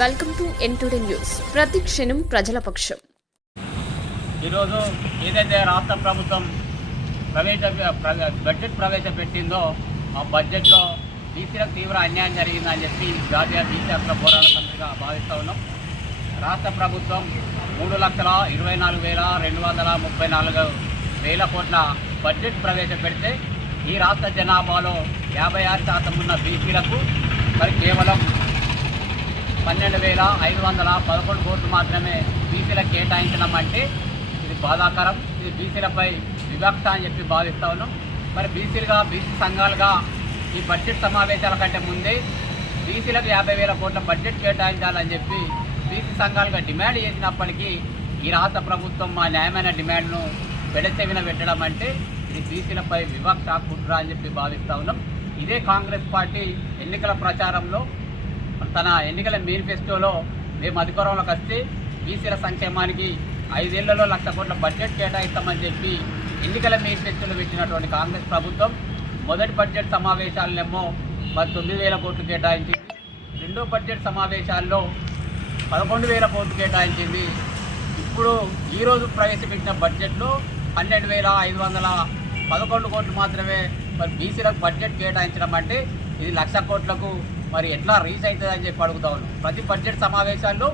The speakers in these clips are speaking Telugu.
Welcome to ఎన్టుడే news. ప్రతి క్షణం ప్రజల పక్షం. ఈరోజు ఏదైతే రాష్ట్ర ప్రభుత్వం బడ్జెట్ ప్రవేశపెట్టిందో ఆ బడ్జెట్లో బీసీలకు తీవ్ర అన్యాయం జరిగిందని చెప్పి జాతీయ బీసీ హక్కుల పోరాట సమితిగా భావిస్తూ ఉన్నాం. రాష్ట్ర ప్రభుత్వం 3,24,234 కోట్ల బడ్జెట్ ప్రవేశపెడితే ఈ రాష్ట్ర జనాభాలో 56% ఉన్న బీసీలకు మరి కేవలం 12,511 కోట్లు మాత్రమే బీసీలకు కేటాయించడం అంటే ఇది బాధాకరం. ఇది బీసీలపై వివక్ష అని చెప్పి భావిస్తూ ఉన్నాం. మరి బీసీ సంఘాలుగా ఈ బడ్జెట్ సమావేశాల కంటే ముందే బీసీలకు 50,000 కోట్ల బడ్జెట్ కేటాయించాలని చెప్పి బీసీ సంఘాలుగా డిమాండ్ చేసినప్పటికీ ఈ రాష్ట్ర ప్రభుత్వం మా న్యాయమైన డిమాండ్ను పెడచెవిన పెట్టడం అంటే ఇది బీసీలపై వివక్ష కుట్ర అని చెప్పి భావిస్తూ ఉన్నాం. ఇదే కాంగ్రెస్ పార్టీ ఎన్నికల ప్రచారంలో తన ఎన్నికల మేనిఫెస్టోలో మేము అధికారంలోకి వస్తే బీసీల సంక్షేమానికి 5 ఏళ్లలో 1,00,000 కోట్ల బడ్జెట్ కేటాయిస్తామని చెప్పి ఎన్నికల మేనిఫెస్టోలో పెట్టినటువంటి కాంగ్రెస్ ప్రభుత్వం మొదటి బడ్జెట్ సమావేశాలనేమో 9,000 కోట్లు కేటాయించింది. రెండో బడ్జెట్ సమావేశాల్లో 11,000 కోట్లు కేటాయించింది. ఇప్పుడు ఈరోజు ప్రవేశపెట్టిన బడ్జెట్లో 12,511 కోట్లు మాత్రమే మరి బీసీలకు బడ్జెట్ కేటాయించడం అంటే ఇది 1,00,000 కోట్లకు మరి ఎట్లా రీచ్ అవుతుందని చెప్పి అడుగుతా ఉన్నాం. ప్రతి బడ్జెట్ సమావేశాల్లో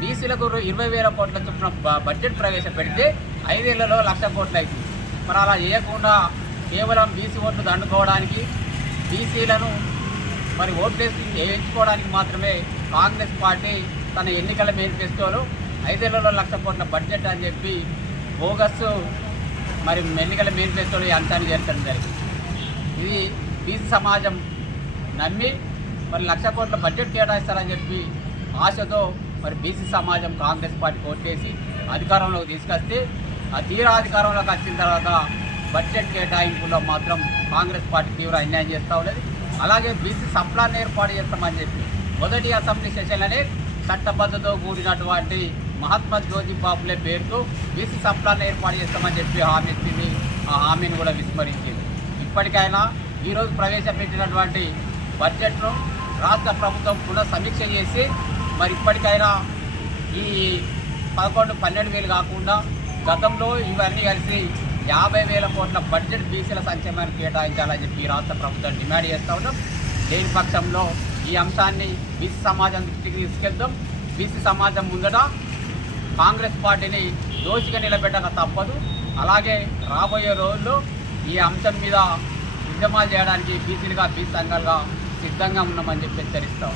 బీసీలకు 20,000 కోట్ల చొప్పున బడ్జెట్ ప్రవేశపెడితే 5 ఏళ్లలో 1,00,000 కోట్లు అవుతుంది. మరి అలా చేయకుండా కేవలం బీసీ ఓట్లు దండుకోవడానికి బీసీలను మరి ఓట్లేసి వేయించుకోవడానికి మాత్రమే కాంగ్రెస్ పార్టీ తన ఎన్నికల మేనిఫెస్టోలో 5 ఏళ్లలో 1,00,000 కోట్ల బడ్జెట్ అని చెప్పి బోగస్ మరి ఎన్నికల మేనిఫెస్టోలో ఈ అంశాన్ని చేర్చడం జరిగింది. ఇది బీసీ సమాజం నమ్మి మరి 1,00,000 కోట్ల బడ్జెట్ కేటాయిస్తారని చెప్పి ఆశతో మరి బీసీ సమాజం కాంగ్రెస్ పార్టీ ఓట్లేసి అధికారంలోకి తీసుకొస్తే ఆ తీరా అధికారంలోకి వచ్చిన తర్వాత బడ్జెట్ కేటాయింపులో మాత్రం కాంగ్రెస్ పార్టీ తీవ్ర అన్యాయం చేస్తూ ఉన్నది. అలాగే బీసీ సప్లాన్ని ఏర్పాటు చేస్తామని చెప్పి మొదటి అసెంబ్లీ సెషన్లనే చట్టబద్ధతో కూడినటువంటి మహాత్మా జ్యోతి బాపులే పేరుతో బీసీ సప్లాన్ని ఏర్పాటు చేస్తామని చెప్పి హామీ ఇచ్చింది. ఆ హామీని కూడా విస్మరించింది. ఇప్పటికైనా ఈరోజు ప్రవేశపెట్టినటువంటి బడ్జెట్ను రాష్ట్ర ప్రభుత్వం కూడా సమీక్ష చేసి మరి ఇప్పటికైనా ఈ 11,000-12,000 కాకుండా గతంలో ఇవన్నీ కలిసి 50,000 కోట్ల బడ్జెట్ బీసీల సంక్షేమానికి కేటాయించాలని చెప్పి రాష్ట్ర ప్రభుత్వం డిమాండ్ చేస్తూ ఉన్నాం. లేని పక్షంలో ఈ అంశాన్ని బీసీ సమాజం దృష్టికి తీసుకెళ్తాం. బీసీ సమాజం ముందట కాంగ్రెస్ పార్టీని దోషిగా నిలబెట్టక తప్పదు. అలాగే రాబోయే రోజుల్లో ఈ అంశం మీద ఉద్యమాలు చేయడానికి బీసీ సంఘాలుగా సిద్ధంగా ఉన్నామని చెప్పి హెచ్చరిస్తాం.